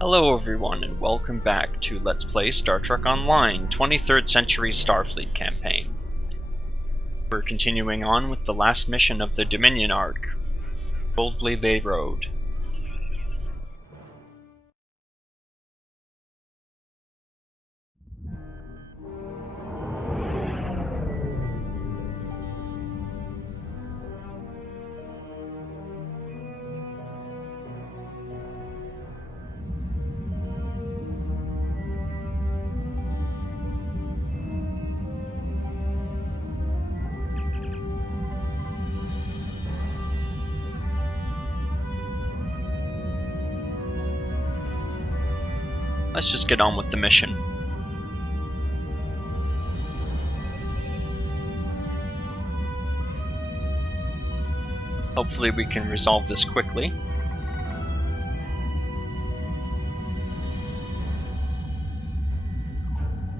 Hello everyone, and welcome back to Let's Play Star Trek Online 23rd Century Starfleet campaign. We're continuing on with the last mission of the Dominion arc, Boldly They Rode. Let's just get on with the mission. Hopefully we can resolve this quickly.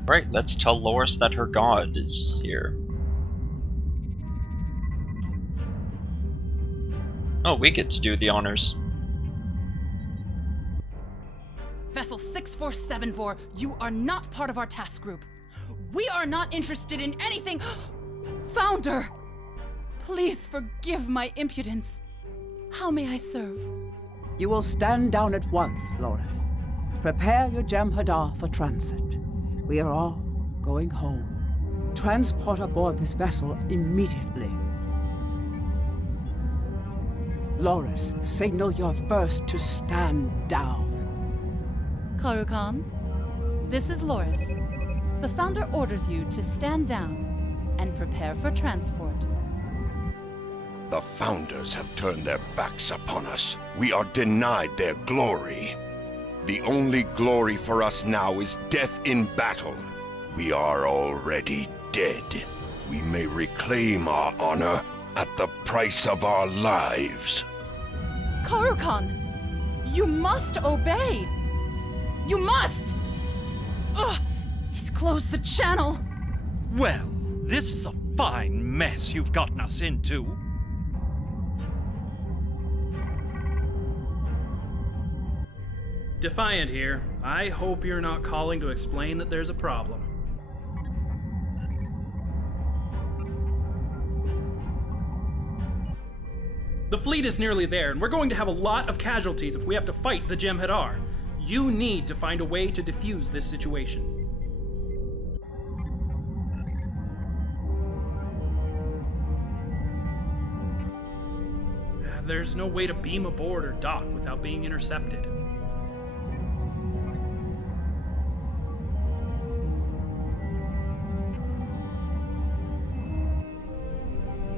Right, let's tell Loriss that her god is here. Oh, we get to do the honors. Vessel 6474, you are not part of our task group. We are not interested in anything. Founder! Please forgive my impudence. How may I serve? You will stand down at once, Loriss. Prepare your Jem'hadar for transit. We are all going home. Transport aboard this vessel immediately. Loriss, signal your first to stand down. Karukan, this is Loriss. The Founder orders you to stand down and prepare for transport. The Founders have turned their backs upon us. We are denied their glory. The only glory for us now is death in battle. We are already dead. We may reclaim our honor at the price of our lives. Karukan, you must obey! You must! Ugh, he's closed the channel! Well, this is a fine mess you've gotten us into. Defiant here. I hope you're not calling to explain that there's a problem. The fleet is nearly there, and we're going to have a lot of casualties if we have to fight the Jem'hadar. You need to find a way to defuse this situation. There's no way to beam aboard or dock without being intercepted.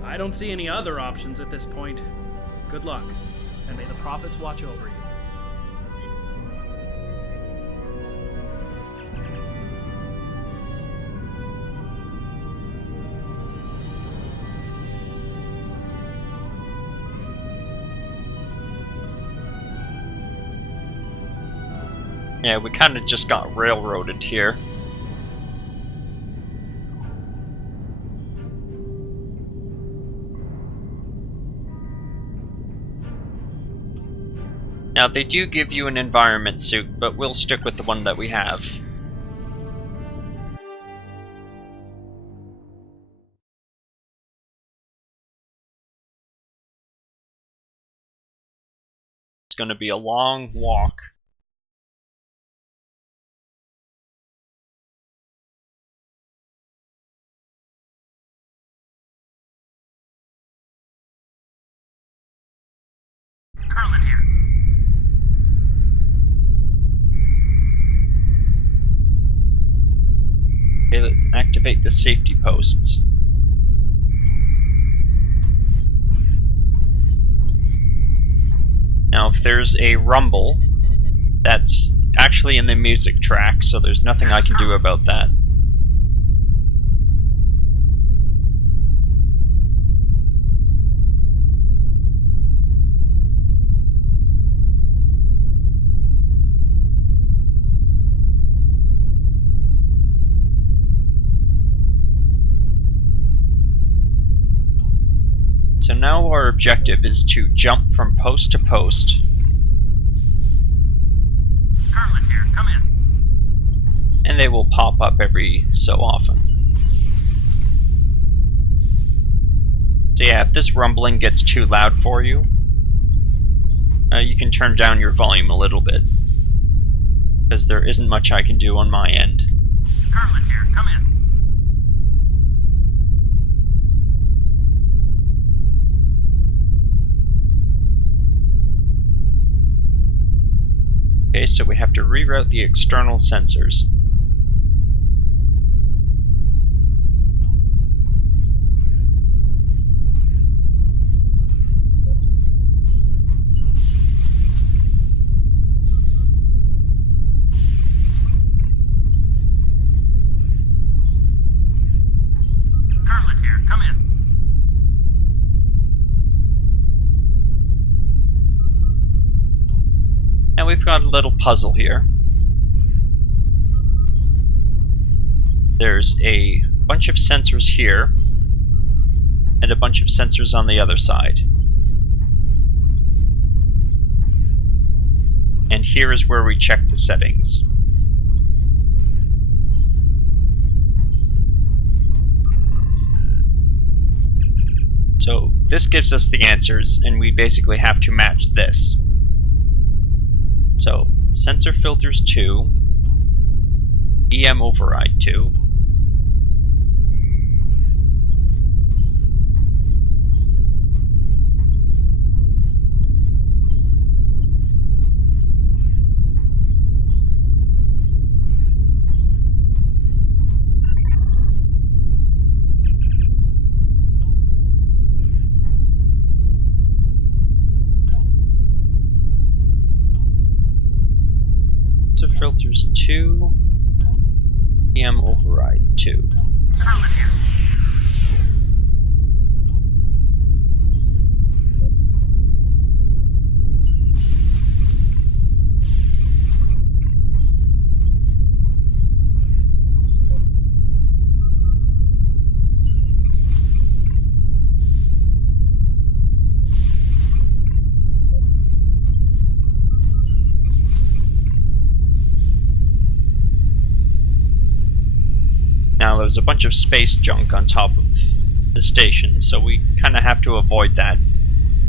I don't see any other options at this point. Good luck, and may the prophets watch over you. Yeah, we kind of just got railroaded here. Now, they do give you an environment suit, but we'll stick with the one that we have. It's going to be a long walk. Carlin here. Okay, let's activate the safety posts. Now, if there's a rumble, that's actually in the music track, so there's nothing I can do about that. So now our objective is to jump from post to post. And they will pop up every so often. So yeah, if this rumbling gets too loud for you, you can turn down your volume a little bit. Because there isn't much I can do on my end. Carlin here, come in. Okay, so we have to reroute the external sensors. Carlin here, come in. And we've got a little puzzle here. There's a bunch of sensors here, and a bunch of sensors on the other side. And here is where we check the settings. So this gives us the answers, and we basically have to match this. So, sensor filters 2, EM override 2, filters 2, EM override 2. Carlin here. Now there's a bunch of space junk on top of the station, so we kind of have to avoid that,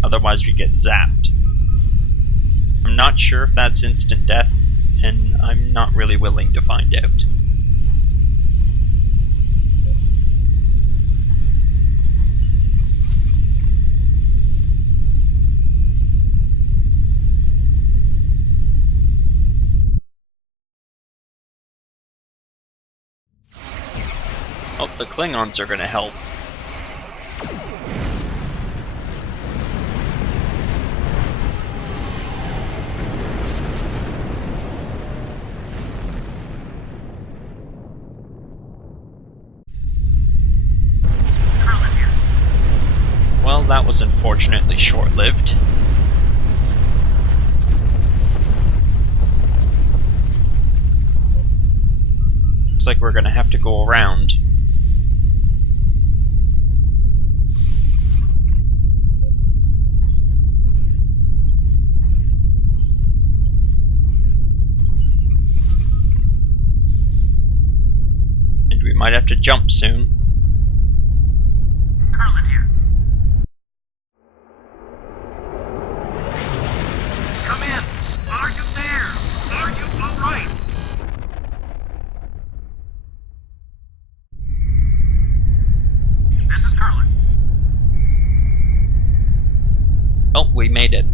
otherwise we get zapped. I'm not sure if that's instant death, and I'm not really willing to find out. Oh, the Klingons are gonna help. Carlin here. Well, that was unfortunately short-lived. Looks like we're gonna have to go around. And we might have to jump soon. Carlin here. Come in. Are you there? Are you all right? This is Carlin. Oh, we made it.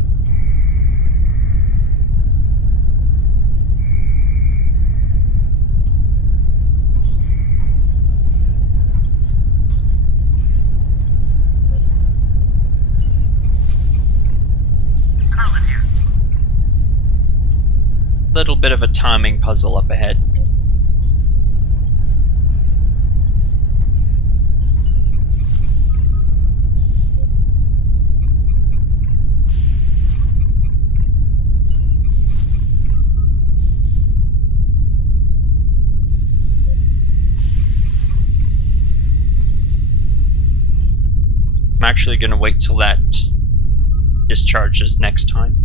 Carlin here. Little bit of a timing puzzle up ahead. I'm actually going to wait till that discharges next time.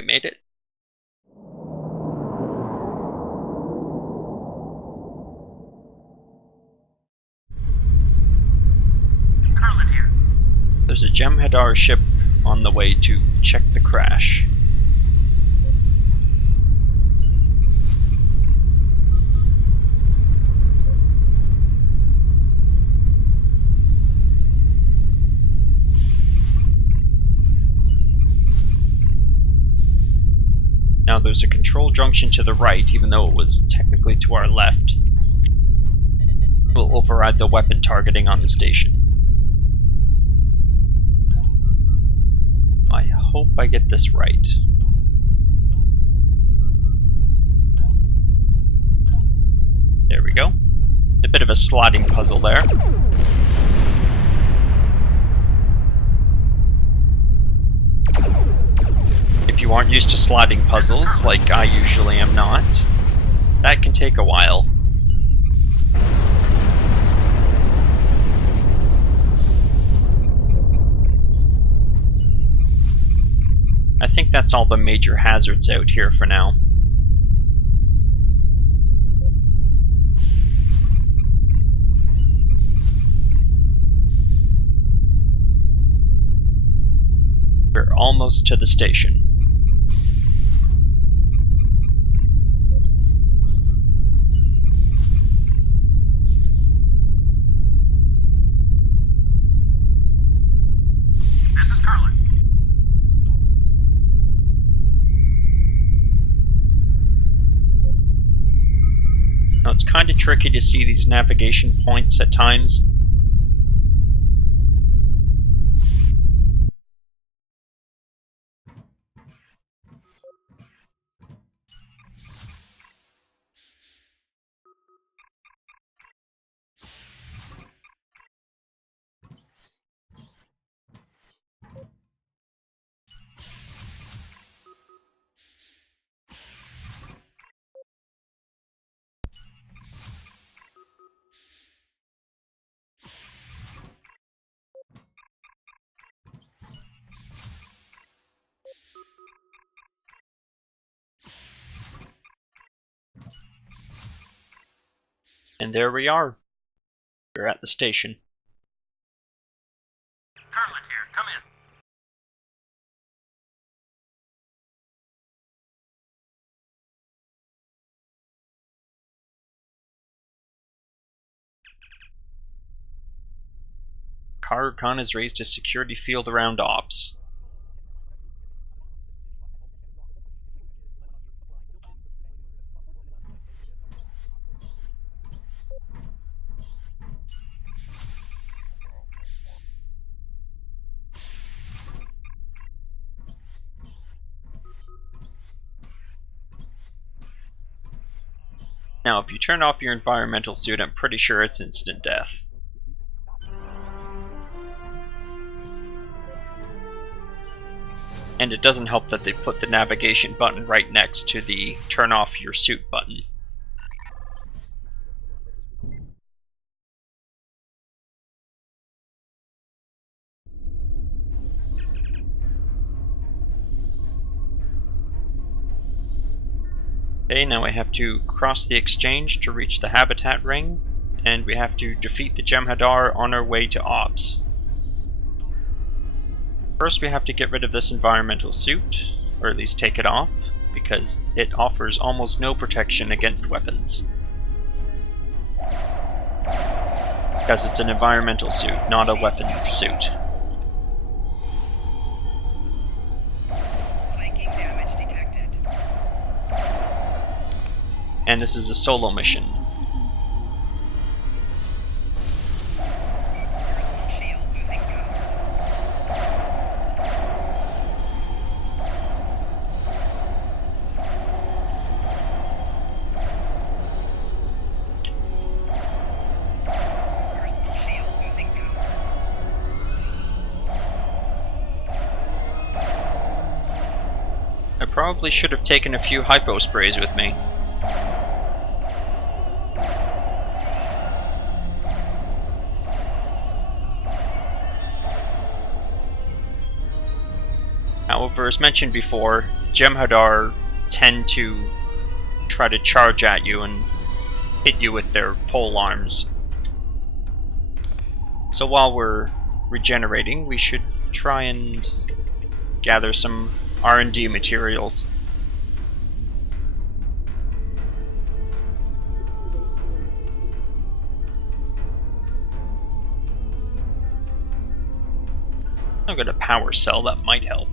we made it. Carlin here. There's a Jem'hadar ship on the way to check the crash. Now there's a control junction to the right, even though it was technically to our left. We'll override the weapon targeting on the station. I hope I get this right. There we go. A bit of a slotting puzzle there. If you aren't used to slotting puzzles, like I usually am not, that can take a while. I think that's all the major hazards out here for now. We're almost to the station. This is Carlin. Now it's kind of tricky to see these navigation points at times. And there we are. We're at the station. Carlin here. Come in. Khan has raised a security field around Ops. Now, if you turn off your environmental suit, I'm pretty sure it's instant death. And it doesn't help that they put the navigation button right next to the turn off your suit button. Okay, now we have to cross the exchange to reach the habitat ring, and we have to defeat the Jem'hadar on our way to Ops. First we have to get rid of this environmental suit, or at least take it off, because it offers almost no protection against weapons. Because it's an environmental suit, not a weapons suit. And this is a solo mission. I probably should have taken a few hypo sprays with me. However, as mentioned before, Jem'hadar tend to try to charge at you and hit you with their pole arms. So while we're regenerating, we should try and gather some R&D materials. I've got a power cell that might help.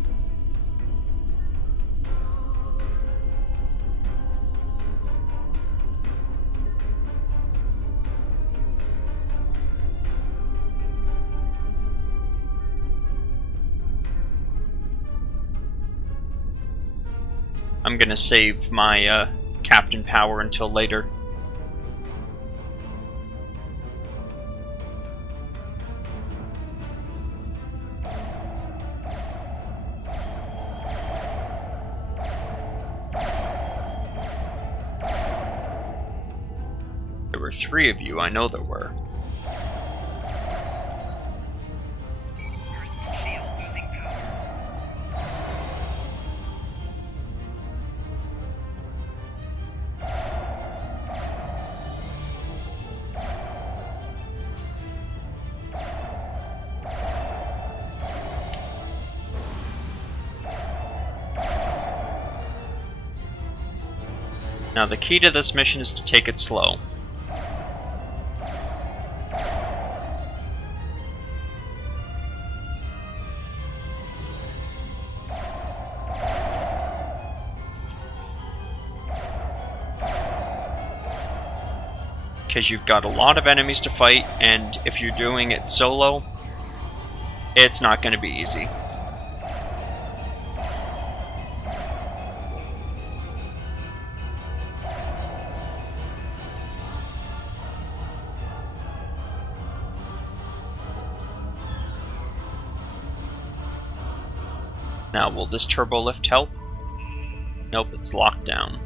I'm gonna save my captain power until later. There were 3 of you, I know there were. Now the key to this mission is to take it slow. Because you've got a lot of enemies to fight, and if you're doing it solo, it's not going to be easy. Now, will this turbo lift help? Nope, it's locked down.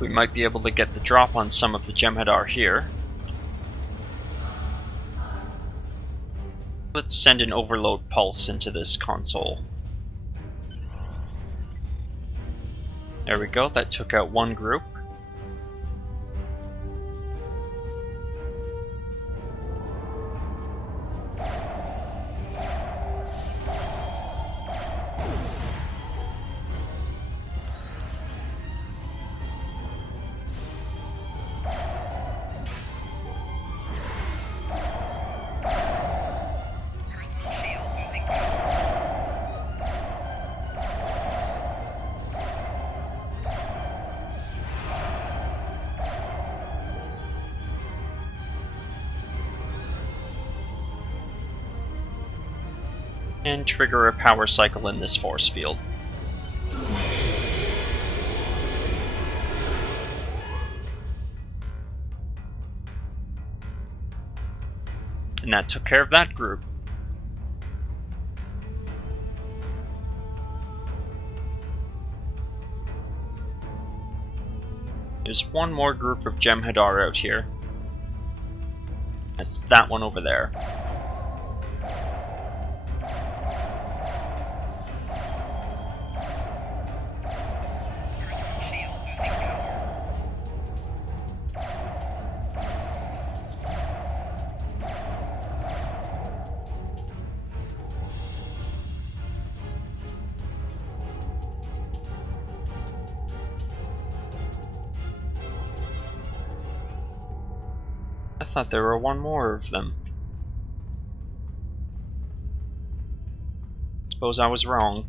We might be able to get the drop on some of the Jem'hadar here. Let's send an overload pulse into this console. There we go, that took out one group. And trigger a power cycle in this force field. And that took care of that group. There's one more group of Jem'hadar out here. That's that one over there. I thought there were one more of them. Suppose I was wrong.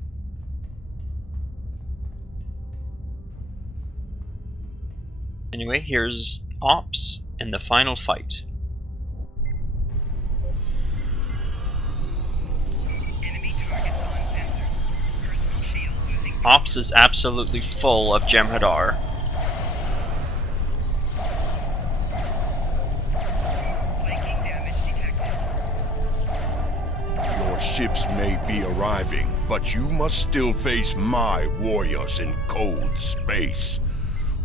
Anyway, here's Ops and the final fight. Ops is absolutely full of Jem'hadar. Your ships may be arriving, but you must still face my warriors in cold space.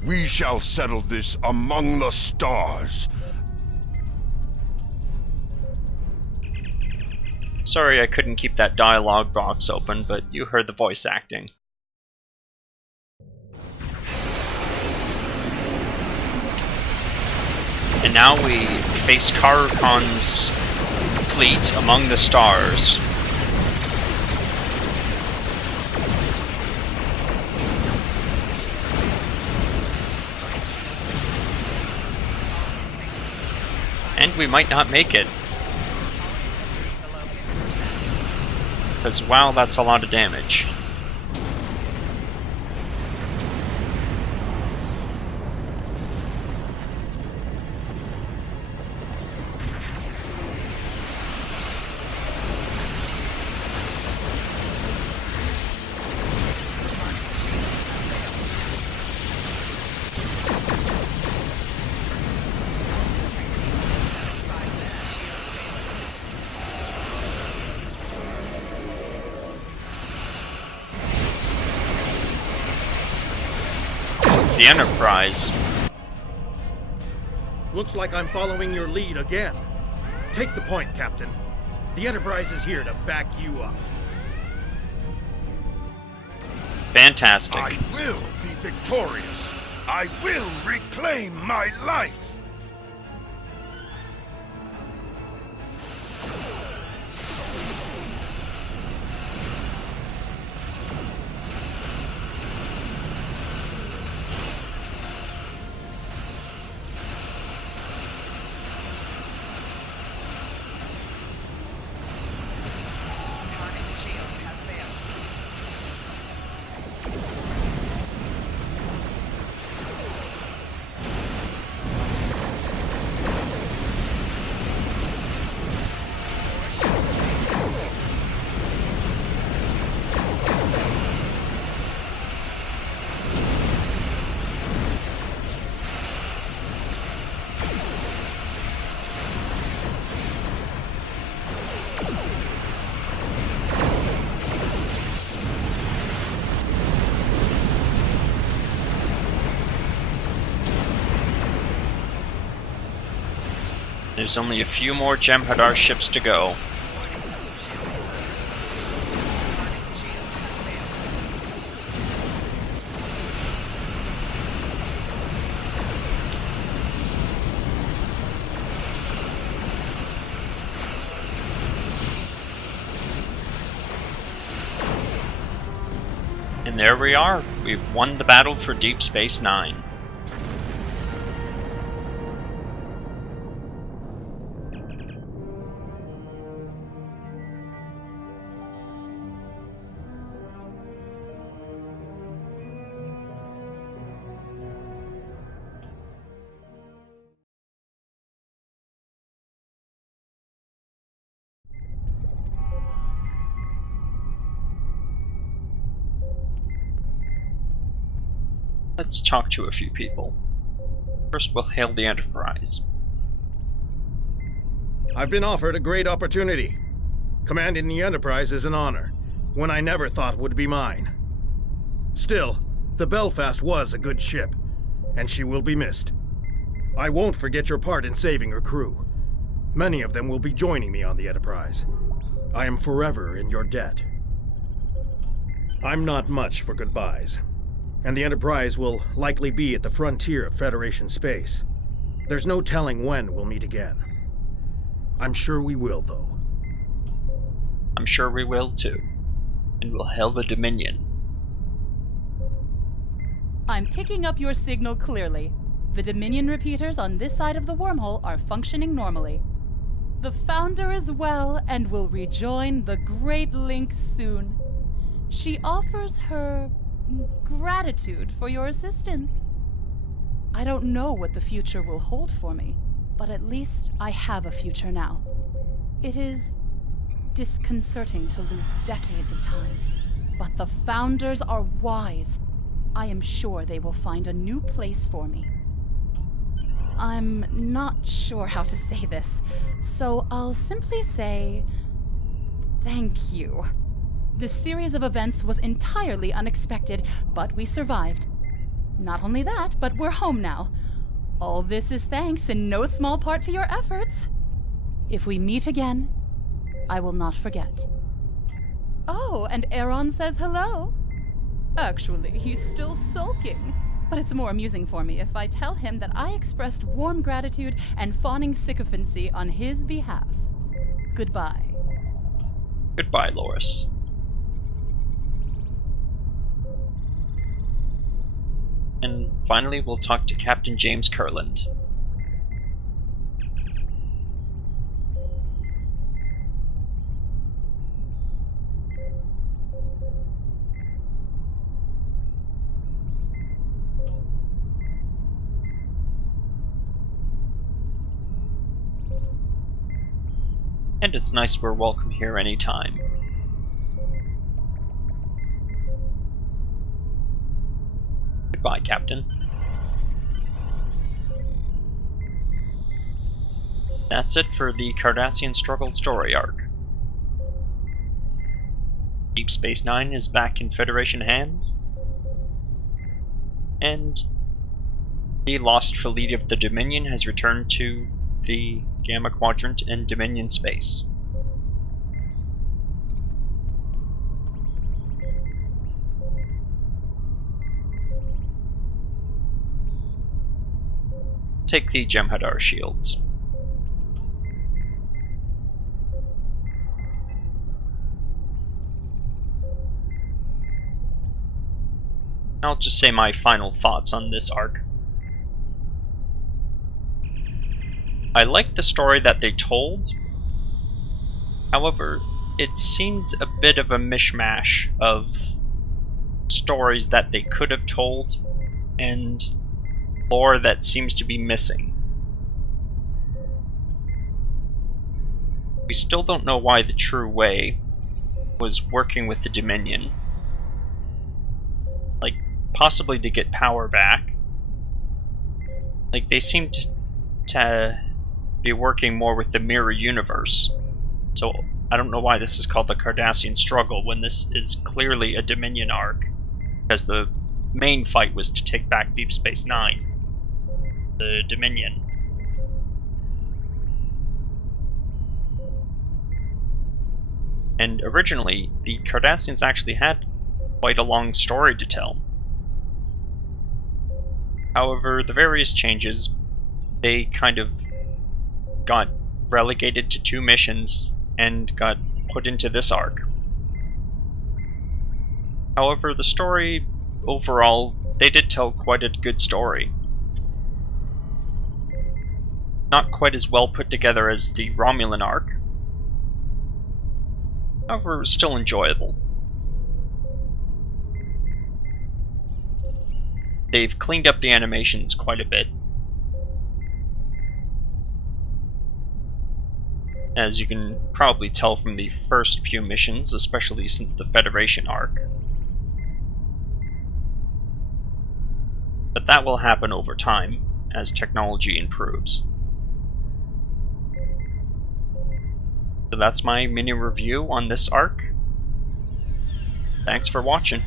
We shall settle this among the stars. Sorry I couldn't keep that dialogue box open, but you heard the voice acting. And now we face Karakon's fleet among the stars. And we might not make it. Because, wow, that's a lot of damage. It's the Enterprise. Looks like I'm following your lead again. Take the point, Captain. The Enterprise is here to back you up. Fantastic. I will be victorious. I will reclaim my life. There's only a few more Jem'hadar ships to go. And there we are. We've won the battle for Deep Space Nine. Let's talk to a few people. First, we'll hail the Enterprise. I've been offered a great opportunity. Commanding the Enterprise is an honor, one I never thought would be mine. Still, the Belfast was a good ship, and she will be missed. I won't forget your part in saving her crew. Many of them will be joining me on the Enterprise. I am forever in your debt. I'm not much for goodbyes, and the Enterprise will likely be at the frontier of Federation space. There's no telling when we'll meet again. I'm sure we will, though. I'm sure we will, too. And we'll hail the Dominion. I'm picking up your signal clearly. The Dominion repeaters on this side of the wormhole are functioning normally. The Founder is well and will rejoin the Great Link soon. She offers her gratitude for your assistance. I don't know what the future will hold for me, but at least I have a future now. It is disconcerting to lose decades of time, But the Founders are wise. I am sure they will find a new place for me. I'm not sure how to say this, so I'll simply say thank you. This series of events was entirely unexpected, but we survived. Not only that, but we're home now. All this is thanks in no small part to your efforts. If we meet again, I will not forget. Oh, and Aaron says hello. Actually, he's still sulking. But it's more amusing for me if I tell him that I expressed warm gratitude and fawning sycophancy on his behalf. Goodbye. Goodbye, Loriss. And finally, we'll talk to Captain James Kurland. And it's nice we're welcome here anytime. Goodbye, Captain. That's it for the Cardassian Struggle story arc. Deep Space Nine is back in Federation hands, and the lost fleet of the Dominion has returned to the Gamma Quadrant in Dominion space. Take the Jem'hadar shields. I'll just say my final thoughts on this arc. I liked the story that they told. However, it seemed a bit of a mishmash of stories that they could have told and lore that seems to be missing. We still don't know why the True Way was working with the Dominion. Like, possibly to get power back. Like, they seem to be working more with the mirror universe. So I don't know why this is called the Cardassian Struggle when this is clearly a Dominion arc, because the main fight was to take back Deep Space Nine, the Dominion. And originally, the Cardassians actually had quite a long story to tell. However, the various changes, they kind of got relegated to 2 missions and got put into this arc. However, the story, overall, they did tell quite a good story. Not quite as well put together as the Romulan arc. However, it was still enjoyable. They've cleaned up the animations quite a bit. As you can probably tell from the first few missions, especially since the Federation arc. But that will happen over time, as technology improves. So that's my mini review on this arc. Thanks for watching.